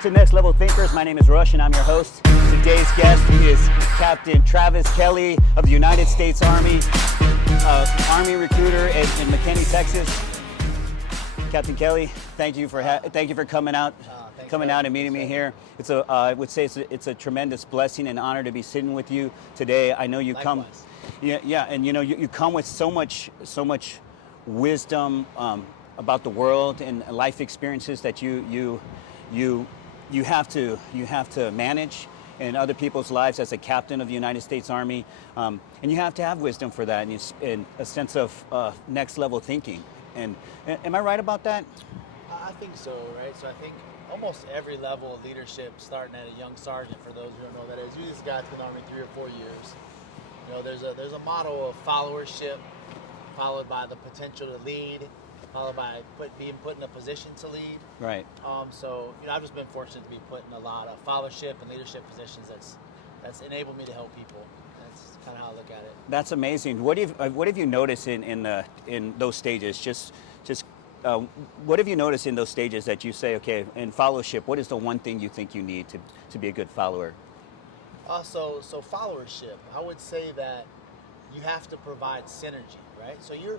Welcome to Next Level Thinkers. My name is Rush and I'm your host. Today's guest is Captain Travis Kelley of the United States Army, Army recruiter in McKinney, Texas. Captain Kelley, thank you for coming out, and meeting me here. I would say it's a tremendous blessing and honor to be sitting with you today. I know you Likewise. and you come with so much wisdom about the world and life experiences that you have to manage in other people's lives as a captain of the United States Army, and you have to have wisdom for that and a sense of next level thinking. And am I right about that? I think so, right? So I think almost every level of leadership, starting at a young sergeant, for those who don't know what that is, you just got to the Army 3 or 4 years. You know, there's a model of followership, followed by the potential to lead, followed by being put in a position to lead. Right. So I've just been fortunate to be put in a lot of followership and leadership positions that's enabled me to help people. That's kind of how I look at it. That's amazing. What have you noticed in those stages? What have you noticed in those stages that you say, okay, in followership, what is the one thing you think you need to be a good follower? So followership, I would say that you have to provide synergy, right? So your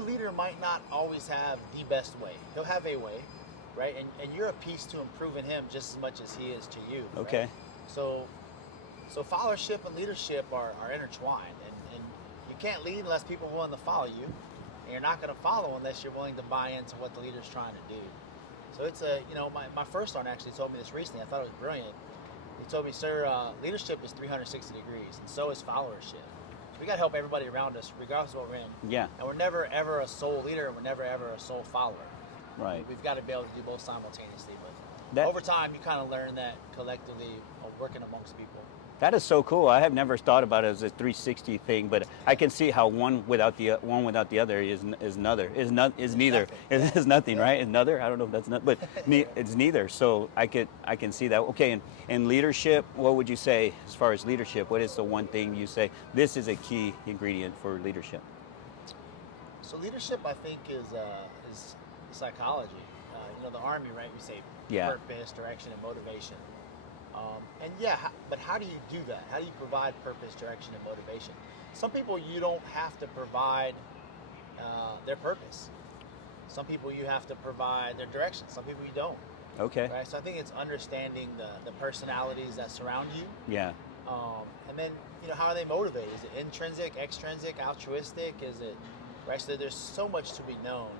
leader might not always have the best way. He'll have a way, right? And you're a piece to improving him just as much as he is to you. Okay. Right? So followership and leadership are intertwined, and you can't lead unless people are willing to follow you, and you're not going to follow unless you're willing to buy into what the leader's trying to do. So it's my first sergeant actually told me this recently. I thought it was brilliant. He told me, sir, leadership is 360 degrees, and so is followership. So we got to help everybody around us, regardless of what we're in. Yeah. And we're never ever a sole leader, and we're never ever a sole follower. Right. We've got to be able to do both simultaneously. But over time, you kind of learn that collectively, working amongst people. That is so cool. I have never thought about it as a 360 thing, but I can see how one without the other is neither. It's nothing, right? It's another. I don't know if that's not, but it's neither. So I can see that. Okay, and leadership. What would you say as far as leadership? What is the one thing you say this is a key ingredient for leadership? So leadership, I think, is psychology. The Army, right? We say purpose, direction, and motivation. But how do you do that? How do you provide purpose, direction, and motivation? Some people you don't have to provide their purpose. Some people you have to provide their direction. Some people you don't. Okay. Right. So I think it's understanding the personalities that surround you. Yeah. And then how are they motivated? Is it intrinsic, extrinsic, altruistic? Is it right? So there's so much to be known.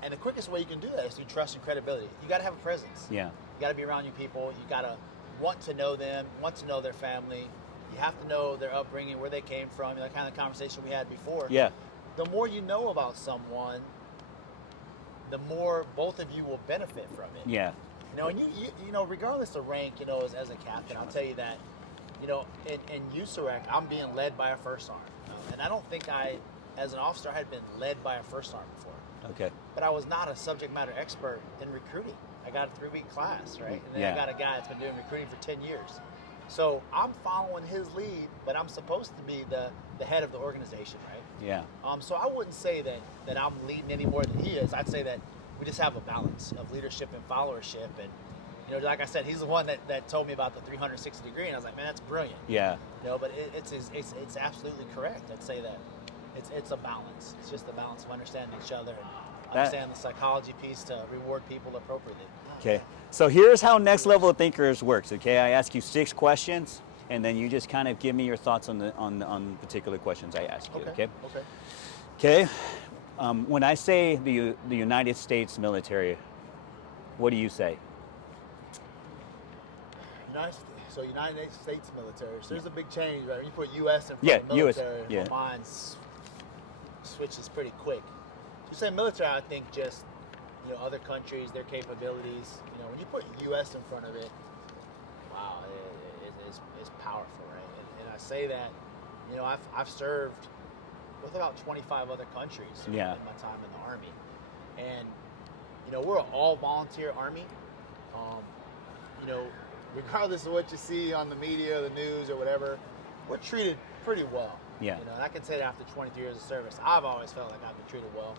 And the quickest way you can do that is through trust and credibility. You got to have a presence. Yeah. You got to be around your people. You got to want to know them, want to know their family. You have to know their upbringing, where they came from, the kind of conversation we had before. Yeah. The more you know about someone, the more both of you will benefit from it. Yeah. And you regardless of rank, as a captain, I'll tell you that, in USAREC, I'm being led by a first sergeant. And I don't think as an officer, I had been led by a first sergeant before. Okay. But I was not a subject matter expert in recruiting. I got a 3-week class, right? And then I got a guy that's been doing recruiting for 10 years. So I'm following his lead, but I'm supposed to be the head of the organization, right? Yeah. So I wouldn't say that I'm leading any more than he is. I'd say that we just have a balance of leadership and followership. And, like I said, he's the one that told me about the 360 degree, and I was like, man, that's brilliant. Yeah. But it's absolutely correct. I'd say that it's a balance. It's just a balance of understanding each other and understand the psychology piece to reward people appropriately. Okay, so here's how Next Level Thinkers works. Okay, I ask you 6 questions, and then you just kind of give me your thoughts on the particular questions I ask you. Okay. Okay. When I say the United States military, what do you say? United States military. So there's a big change, right? When you put U.S. in front of military, US. Mine switches pretty quick. You say military, I think just other countries, their capabilities. When you put U.S. in front of it, wow, it's powerful, right? And I say that, I've served with about 25 other countries in my time in the Army, and we're an all volunteer Army. Regardless of what you see on the media, the news, or whatever, we're treated pretty well. Yeah. And I can say that after 23 years of service, I've always felt like I've been treated well.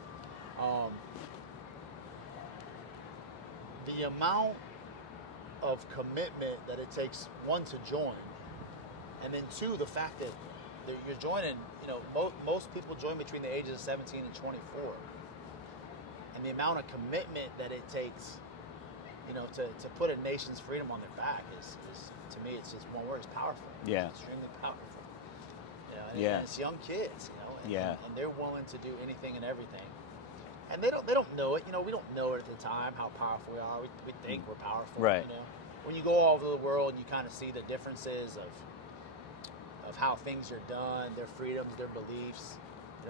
The amount of commitment that it takes, one, to join, and then two, the fact that you're joining. Most people join between the ages of 17 and 24, and the amount of commitment that it takes, to put a nation's freedom on their back is to me, it's just one word: it's powerful. Yeah. It's extremely powerful. And it's young kids, and they're willing to do anything and everything. And they don't know it. We don't know it at the time how powerful we are. We think we're powerful. Right. When you go all over the world and you kind of see the differences of how things are done, their freedoms, their beliefs.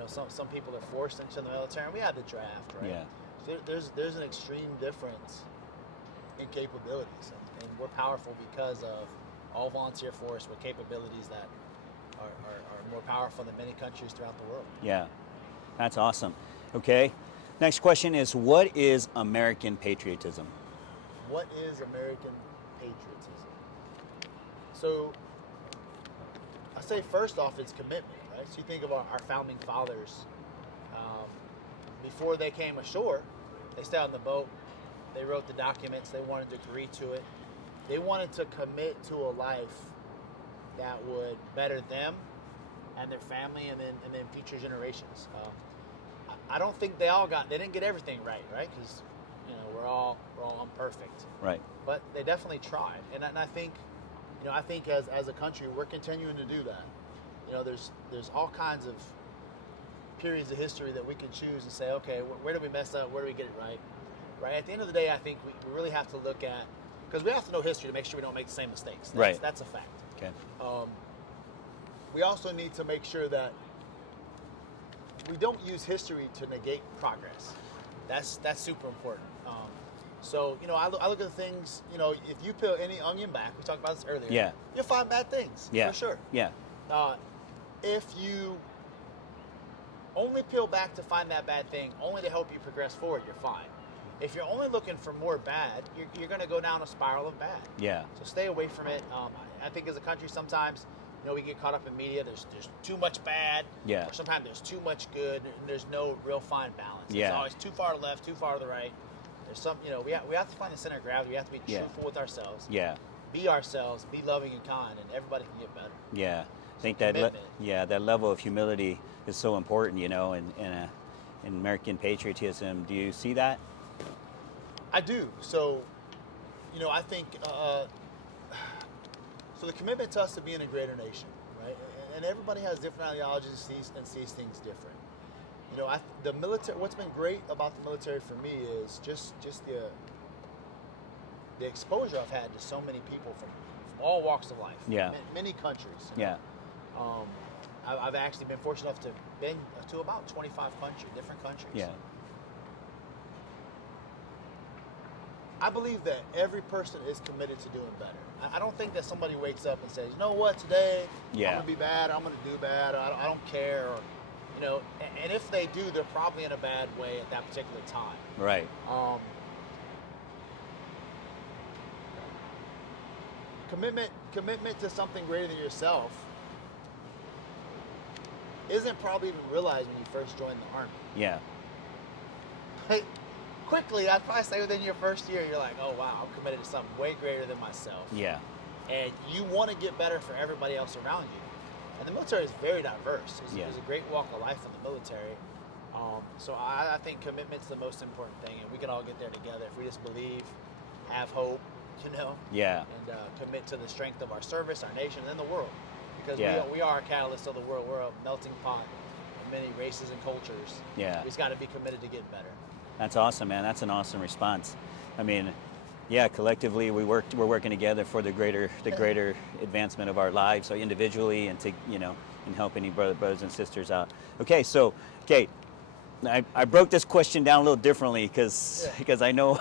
Some people are forced into the military, and we had the draft, right? Yeah. So there's an extreme difference in capabilities, and we're powerful because of all volunteer force with capabilities that are more powerful than many countries throughout the world. Yeah, that's awesome. Okay, next question is, what is American patriotism? What is American patriotism? So I say first off, it's commitment, right? So you think of our founding fathers. Before they came ashore, they stayed on the boat. They wrote the documents. They wanted to agree to it. They wanted to commit to a life that would better them and their family, and then future generations. I don't think they didn't get everything right? Because we're all imperfect. Right. But they definitely tried, and I think as a country we're continuing to do that. There's all kinds of periods of history that we can choose and say, okay, where did we mess up? Where do we get it right? Right. At the end of the day, I think we really have to look at, because we have to know history to make sure we don't make the same mistakes. That's a fact. Okay. We also need to make sure that we don't use history to negate progress. That's super important. So I look at the things. If you peel any onion back, we talked about this earlier. Yeah. You'll find bad things. Yeah. For sure. Yeah. If you only peel back to find that bad thing, only to help you progress forward, you're fine. If you're only looking for more bad, you're going to go down a spiral of bad. Yeah. So stay away from it. I think as a country, sometimes we get caught up in media. There's too much bad. Yeah. Or sometimes there's too much good, and there's no real fine balance. Yeah. It's always too far to the left, too far to the right. There's some, we have to find the center of gravity. We have to be truthful with ourselves. Yeah. Be ourselves. Be loving and kind, and everybody can get better. Yeah. I think commitment. that level of humility is so important, in American patriotism. Do you see that? I do. So, I think, so the commitment to us to being a greater nation, right? And everybody has different ideologies and sees things different. The military. What's been great about the military for me is just the exposure I've had to so many people from all walks of life. Yeah. Many countries. Yeah. I've actually been fortunate enough to been to about 25 different countries. Yeah. I believe that every person is committed to doing better. I don't think that somebody wakes up and says, you know what, today I'm going to be bad, I'm going to do bad, I don't care. Or, and if they do, they're probably in a bad way at that particular time. Right. Commitment to something greater than yourself isn't probably even realized when you first join the Army. Yeah. But quickly, I'd probably say within your first year, you're like, oh wow, I'm committed to something way greater than myself. Yeah. And you want to get better for everybody else around you. And the military is very diverse. There's a great walk of life in the military. So I think commitment's the most important thing, and we can all get there together if we just believe, have hope, Yeah. and commit to the strength of our service, our nation, and then the world. Because Yeah. we are a catalyst of the world. We're a melting pot of many races and cultures. Yeah. We just got to be committed to getting better. That's awesome, man. That's an awesome response. I mean, yeah, collectively we're working together for the greater advancement of our lives, so individually and to and help any brothers and sisters out. Okay, so I broke this question down a little differently because I know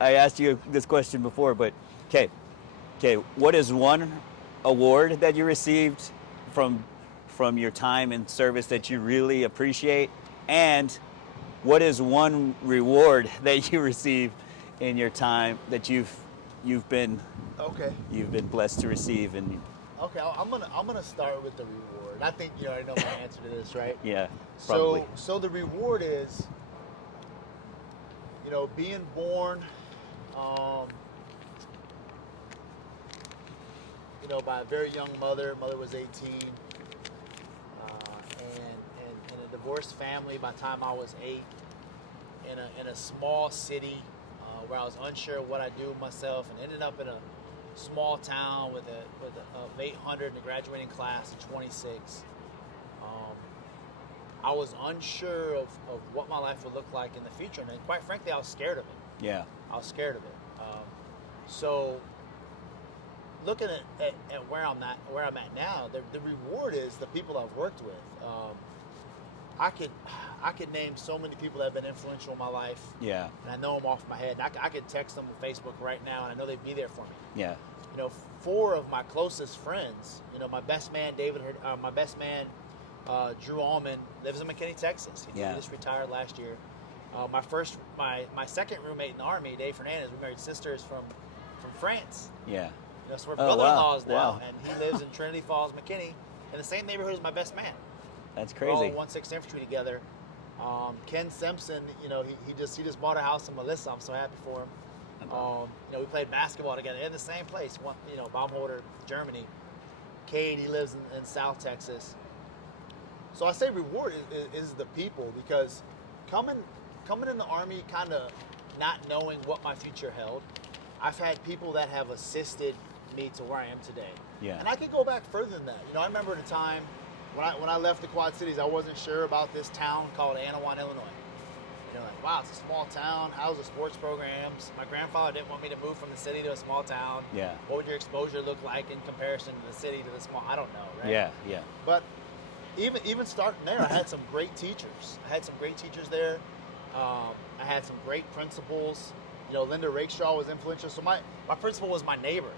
I asked you this question before, but okay, what is one award that you received from your time in service that you really appreciate, and what is one reward that you received in your time that you've been blessed to receive? And okay, I'm gonna start with the reward. I think you already know my answer to this, right? Yeah, probably. So the reward is, being born you know, by a very young mother. Mother was 18, and in a divorced family by the time I was 8, in a small city where I was unsure of what I'd do with myself, and ended up in a small town with a 800 in the graduating class of 26. I was unsure of what my life would look like in the future, and quite frankly, I was scared of it. Yeah. I was scared of it. So, looking at where I'm at now, the reward is the people I've worked with. I could name so many people that have been influential in my life. Yeah. And I know them off my head. And I could text them on Facebook right now, and I know they'd be there for me. Yeah. You know, 4 of my closest friends. You know, my best man Drew Allman lives in McKinney, Texas. He just retired last year. My second roommate in the Army, Dave Fernandez, we married sisters from France. Yeah. You know, so we're brother-in-laws now, Wow. and he lives in Trinity Falls, McKinney, in the same neighborhood as my best man. That's We're crazy. all 1/6 infantry together. Ken Simpson, you know, he just bought a house in Melissa. I'm so happy for him. You know, we played basketball together in the same place. You know, Baumholder, Germany. Cade, he lives in South Texas. So I say reward is the people, because coming in the Army, kind of not knowing what my future held, I've had people that have assisted me to where I am today. Yeah. And I could go back further than that. You know, I remember the time when I left the Quad Cities, I wasn't sure about this town called Anawan, Illinois. You know, like, wow, it's a small town. How's the sports programs? My grandfather didn't want me to move from the city to a small town. Yeah. What would your exposure look like in comparison to the city to the small? I don't know, right? Yeah. Yeah. But even starting there, I had some great teachers. There. I had some great principals. You know, Linda Rakestraw was influential. So my principal was my neighbor.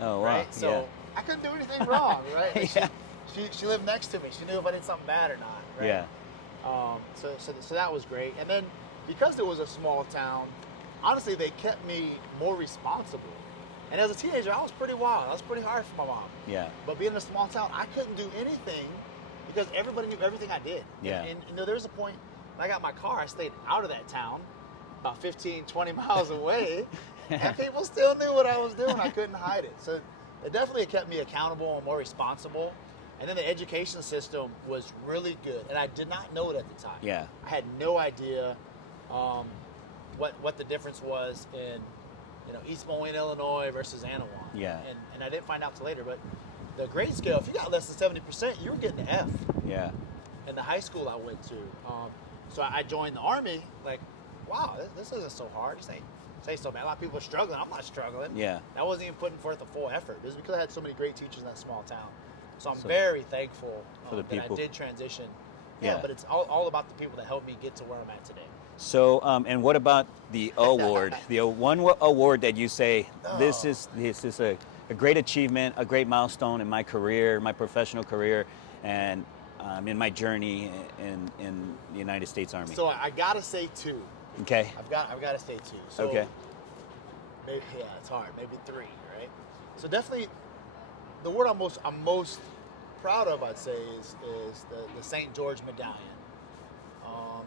Oh, wow. Right? So yeah. I couldn't do anything wrong, right? Like Yeah. she lived next to me. She knew if I did something bad or not, right? Yeah. So that was great. And then because it was a small town, honestly, they kept me more responsible. And as a teenager, I was pretty wild. I was pretty hard for my mom. Yeah. But being in a small town, I couldn't do anything because everybody knew everything I did. Yeah. And you know, there's a point when I got my car, I stayed out of that town, about 15, 20 miles away, and people still knew what I was doing. I couldn't hide it. So it definitely kept me accountable and more responsible. And then the education system was really good, and I did not know it at the time. Yeah. I had no idea what the difference was in, you know, East Moline, Illinois versus Anawan. Yeah. And I didn't find out till later, but the grade scale, if you got less than 70%, you were getting an F. Yeah. In the high school I went to. So I joined the Army, like, wow, this isn't so hard. Say so, man. A lot of people are struggling. I'm not struggling. Yeah. I wasn't even putting forth a full effort. It was because I had so many great teachers in that small town. So I'm very thankful for the that people. I did transition. Yeah. But it's all about the people that helped me get to where I'm at today. So, and what about the award? The one award that you say, this is a great achievement, a great milestone in my career, my professional career, and in my journey in the United States Army. So I gotta say 2. Okay. I've got to say 2. So Okay. Maybe, yeah, it's hard. Maybe 3, right? So definitely, the word I'm most proud of, I'd say, is the St. George Medallion.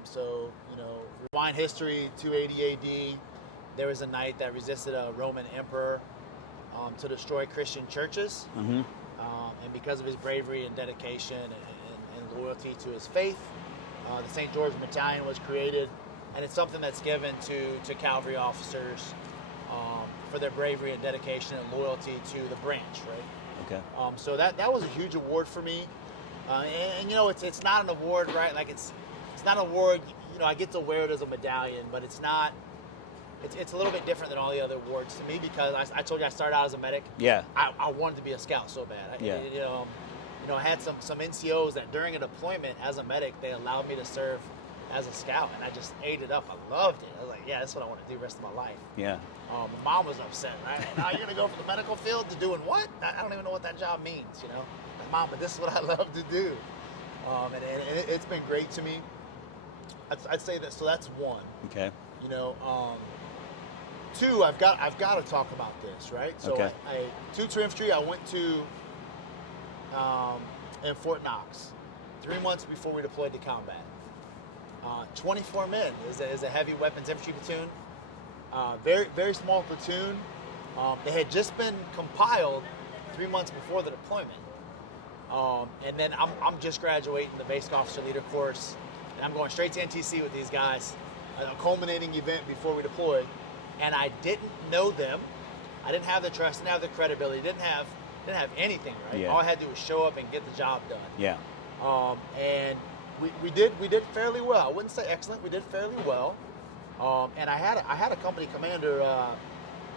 So, you know, rewind history, 280 AD, there was a knight that resisted a Roman emperor to destroy Christian churches. Mm-hmm. And because of his bravery and dedication and loyalty to his faith, the St. George Medallion was created, and it's something that's given to cavalry officers for their bravery and dedication and loyalty to the branch, right? Okay. So that was a huge award for me, and you know, it's not an award, right? Like it's not an award. You know, I get to wear it as a medallion, but it's not. It's a little bit different than all the other awards to me because I told you I started out as a medic. Yeah. I wanted to be a scout so bad. Yeah. You know, I had some NCOs that during a deployment as a medic, they allowed me to serve as a scout, and I just ate it up. I loved it. I was like, yeah, that's what I want to do the rest of my life. Yeah. My mom was upset, right? Now you're gonna go from the medical field to doing what? I don't even know what that job means, you know. Like, Mom, but this is what I love to do, and it's been great to me. I'd say that. So that's 1. Okay. You know, 2, I've got to talk about this, right? So Okay. I 2 infantry. I went to in Fort Knox 3 months before we deployed to combat. 24 men is a heavy weapons infantry platoon. Very, very small platoon. They had just been compiled 3 months before the deployment. And then I'm just graduating the basic officer leader course, and I'm going straight to NTC with these guys, a culminating event before we deployed. And I didn't know them. I didn't have the trust, didn't have the credibility, didn't have anything, right? Yeah. All I had to do was show up and get the job done. Yeah. And we did fairly well. I wouldn't say excellent. We did fairly well. And I had a company commander,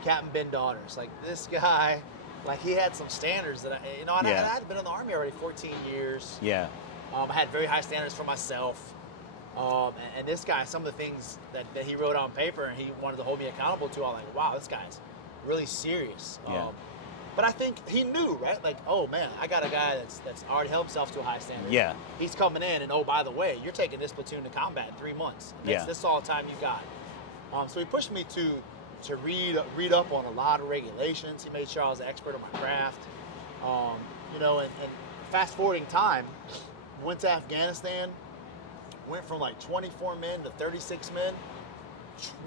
Captain Ben Daughters. Like, this guy, like, he had some standards that and I had been in the Army already 14 years. Yeah. I had very high standards for myself. And this guy, some of the things that he wrote on paper and he wanted to hold me accountable to, I'm like, wow, this guy's really serious. Yeah. But I think he knew, right? Like, oh man, I got a guy that's already held himself to a high standard. Yeah. He's coming in, and oh, by the way, you're taking this platoon to combat in 3 months. This is all the time you got. So he pushed me to read up on a lot of regulations. He made sure I was an expert on my craft. And fast forwarding time, went to Afghanistan, went from like 24 men to 36 men.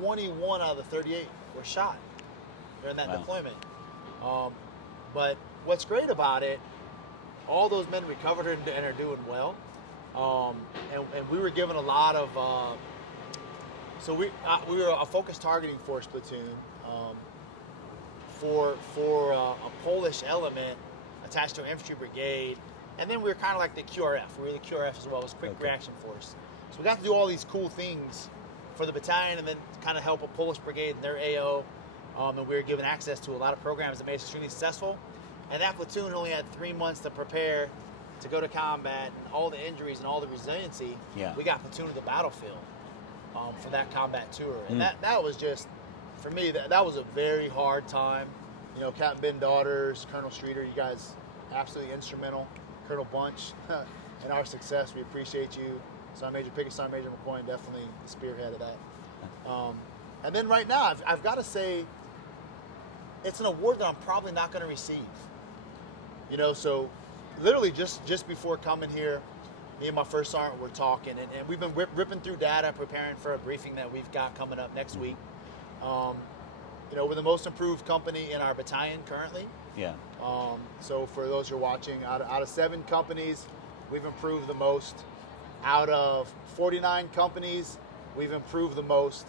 21 out of the 38 were shot during that deployment. But what's great about it, all those men recovered and are doing well. And we were given a lot of, so we were a focused targeting force platoon for a Polish element attached to an infantry brigade. And then we were kind of like the QRF. We were the QRF as well, it was quick reaction force. So we got to do all these cool things for the battalion and then kind of help a Polish brigade in their AO. And we were given access to a lot of programs that made us extremely successful. And that platoon only had 3 months to prepare to go to combat, and all the injuries and all the resiliency. Yeah. We got platoon to the battlefield for that combat tour. And that was just, for me, that was a very hard time. Captain Ben Daughters, Colonel Streeter, you guys absolutely instrumental. Colonel Bunch, in our success, we appreciate you. Sergeant Major Pickett, Sergeant Major McCoy, definitely the spearhead of that. And then right now, I've got to say, it's an award that I'm probably not going to receive. So literally just before coming here, me and my first sergeant were talking, and we've been ripping through data, preparing for a briefing that we've got coming up next week. We're the most improved company in our battalion currently. Yeah. So for those who are watching, out of 7 companies, we've improved the most. Out of 49 companies, we've improved the most.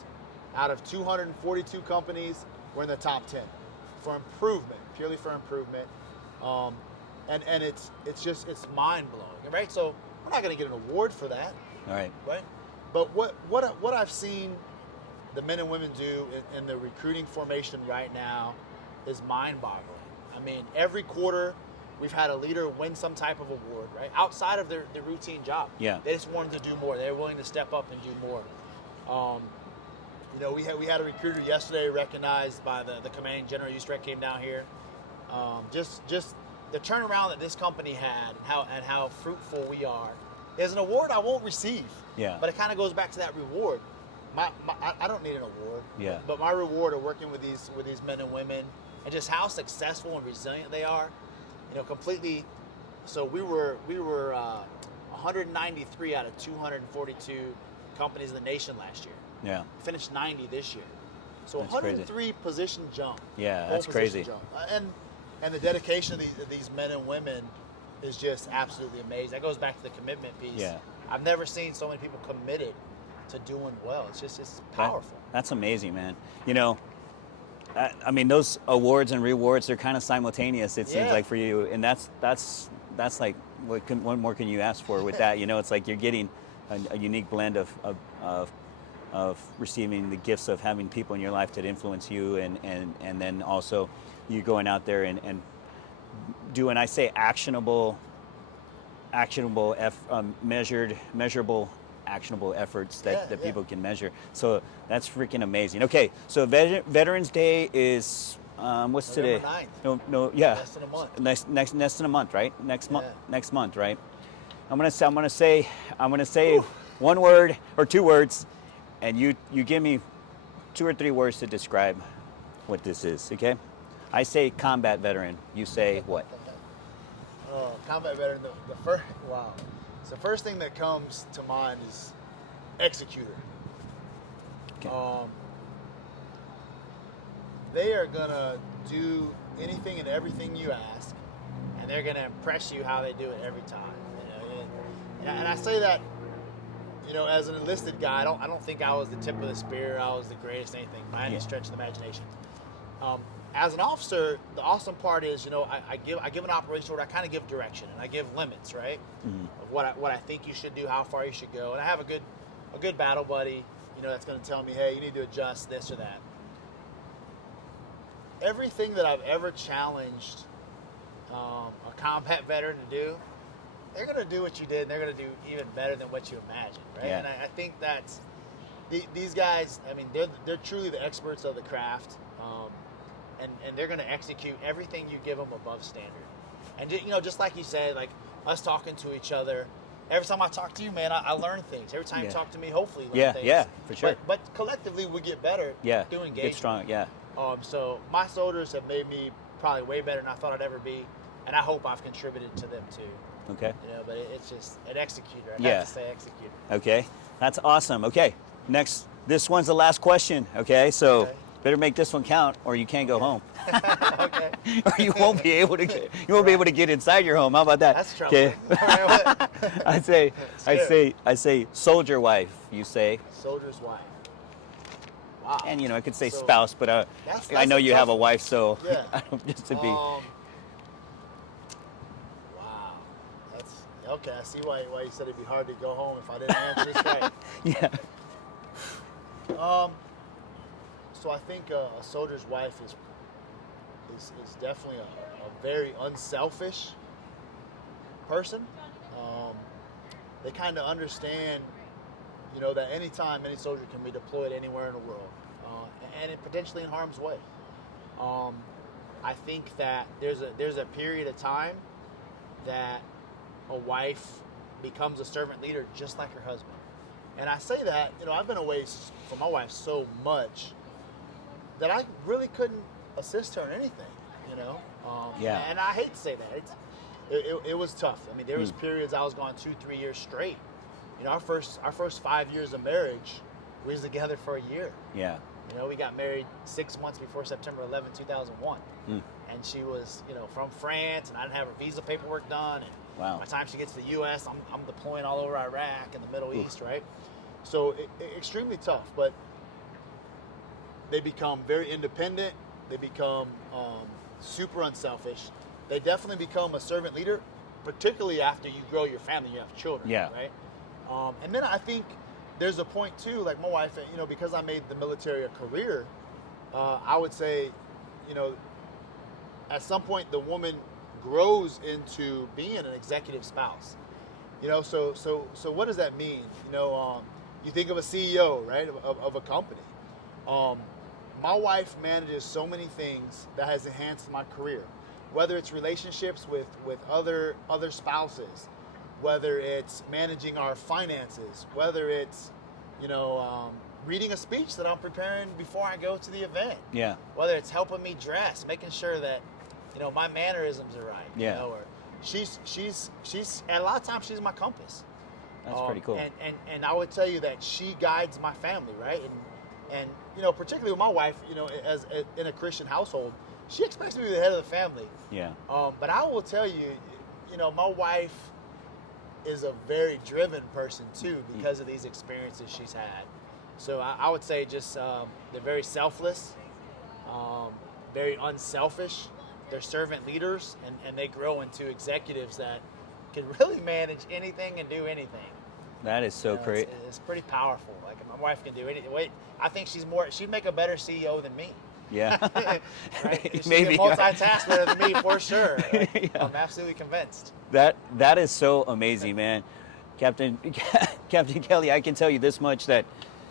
Out of 242 companies, we're in the top 10 for improvement, purely for improvement. And it's mind blowing, right? So we're not going to get an award for that, All right. right? But what I've seen the men and women do in the recruiting formation right now is mind-boggling. I mean, every quarter we've had a leader win some type of award, right? Outside of their routine job. Yeah. They just wanted to do more. They were willing to step up and do more. We had a recruiter yesterday recognized by the commanding general. USTREC came down here. Just the turnaround that this company had and how fruitful we are is an award I won't receive. Yeah. But it kind of goes back to that reward. I don't need an award. Yeah. But my reward of working with these men and women and just how successful and resilient they are, completely. So we were 193 out of 242 companies in the nation last year. Yeah. Finished 90 this year. So That's 103 crazy. position jump. Yeah, Whole that's position crazy. jump. And the dedication of these men and women is just absolutely amazing. That goes back to the commitment piece. Yeah. I've never seen so many people committed to doing well. It's powerful. That's amazing, man. I mean, those awards and rewards, they're kind of simultaneous, it seems like, for you. And that's like, what more can you ask for with that? It's like you're getting a unique blend of receiving the gifts of having people in your life that influence you, and then also you going out there and doing, I say, measurable actionable efforts that people can measure. So that's freaking amazing. Okay, so Veterans Day is what's November today? 9th. No, yeah. Less than a month. Next in a month, right? Next month, right? I'm gonna say Ooh. one word or 2 words, and you give me 2 or 3 words to describe what this is. Okay? I say combat veteran. You say what? Combat veteran. The first wow. So the first thing that comes to mind is executor. Okay. They are gonna do anything and everything you ask. and they're going to impress you how they do it every time. And I say that, as an enlisted guy, I don't think I was the tip of the spear. I was the greatest anything by any stretch of the imagination. As an officer, the awesome part is, I give an operation order. I kind of give direction, and I give limits, right, of what I think you should do, how far you should go, and I have a good battle buddy, that's going to tell me, hey, you need to adjust this or that. Everything that I've ever challenged a combat veteran to do, they're going to do what you did, and they're going to do even better than what you imagined, right? Yeah. And I think that's these guys. I mean, they're truly the experts of the craft, and they're going to execute everything you give them above standard. And just like you said, like us talking to each other. Every time I talk to you, man, I learn things. Every time you talk to me, hopefully you learn things. Yeah, for sure. But collectively, we get better doing engagement. Get strong, yeah. So my soldiers have made me probably way better than I thought I'd ever be, and I hope I've contributed to them too. Okay. But it's just an executor. I have to say executor. Okay, that's awesome. Okay, next, this one's the last question. Okay, so better make this one count, or you can't go home. Okay. Or you won't be able to get inside your home. How about that? That's trouble. Okay. I say soldier wife. You say soldier's wife. Wow. And I could say spouse, but that's I know you have a one. wife, so Yeah. just to be. Wow. That's okay. I see why you said it'd be hard to go home if I didn't answer this right. Yeah. So I think a soldier's wife is definitely a very unselfish person. They kind of understand, that anytime any soldier can be deployed anywhere in the world, and potentially in harm's way. I think that there's a period of time that a wife becomes a servant leader just like her husband. And I say that, I've been away from my wife so much that I really couldn't assist her in anything, And I hate to say that. It was tough. I mean, there was periods I was gone 2-3 years straight. Our first 5 years of marriage, we was together for a year. Yeah. We got married 6 months before September 11, 2001. And she was, from France, and I didn't have her visa paperwork done. And wow. by the time she gets to the U.S., I'm deploying all over Iraq and the Middle East, right? So extremely tough, but they become very independent. They become super unselfish. They definitely become a servant leader, particularly after you grow your family, you have children, right? And then I think there's a point too, like my wife, because I made the military a career, I would say, at some point the woman grows into being an executive spouse. So what does that mean? You think of a CEO, right, of a company. My wife manages so many things that has enhanced my career, whether it's relationships with other spouses, whether it's managing our finances, whether it's, reading a speech that I'm preparing before I go to the event. Yeah. Whether it's helping me dress, making sure that, my mannerisms are right. Yeah. Or she's and a lot of times she's my compass. That's pretty cool. And I would tell you that she guides my family, right? And particularly with my wife, as in a Christian household, she expects me to be the head of the family. Yeah. But I will tell you, my wife is a very driven person too because of these experiences she's had. So I would say just they're very selfless, very unselfish. They're servant leaders, and they grow into executives that can really manage anything and do anything. That is so great. It's pretty powerful. Like my wife can do anything. I think she'd make a better CEO than me. Yeah. Right? She'd Maybe. be a multitasker than me for sure. Like, Yeah. I'm absolutely convinced. That is so amazing, man. Captain Kelley, I can tell you this much, that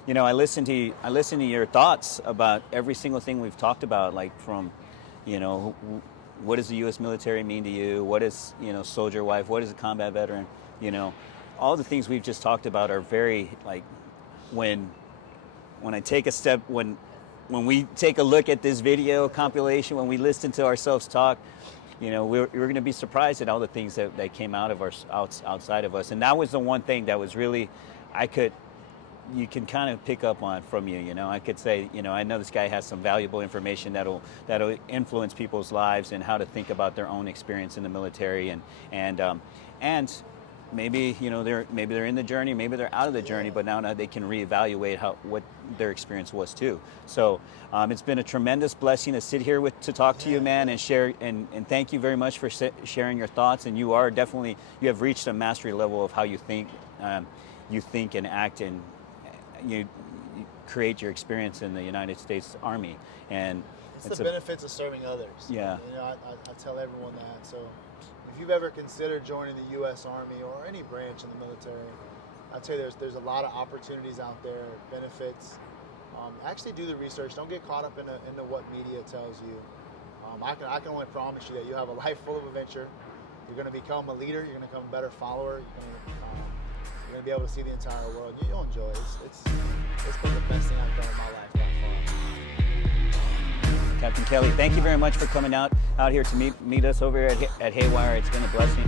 I listen to your thoughts about every single thing we've talked about, like from what does the U.S. military mean to you? What is soldier wife? What is a combat veteran? All the things we've just talked about are very, like, when I take a step, when we take a look at this video compilation, when we listen to ourselves talk, we're going to be surprised at all the things that came out of outside of us. And that was the one thing that was really, I could you can kind of pick up on from you. You know, I could say, you know, I know this guy has some valuable information that'll influence people's lives and how to think about their own experience in the military, and maybe, you know, they're in the journey, maybe they're out of the journey, but now they can reevaluate what their experience was too. So it's been a tremendous blessing to sit here to talk to you, man, and share, and thank you very much for sharing your thoughts. And you have reached a mastery level of how you think and act, and you create your experience in the United States Army. And it's the benefits of serving others. Yeah. You know, I tell everyone that. So if you've ever considered joining the U.S. Army or any branch in the military, I'd say there's a lot of opportunities out there, benefits. Actually do the research. Don't get caught up into what media tells you. I can only promise you that you have a life full of adventure. You're going to become a leader. You're going to become a better follower. You're going to be able to see the entire world. You'll enjoy it. It's been the best thing I've done in my life by far. Captain Kelley, thank you very much for coming out here to meet us over at Haywire. It's been a blessing.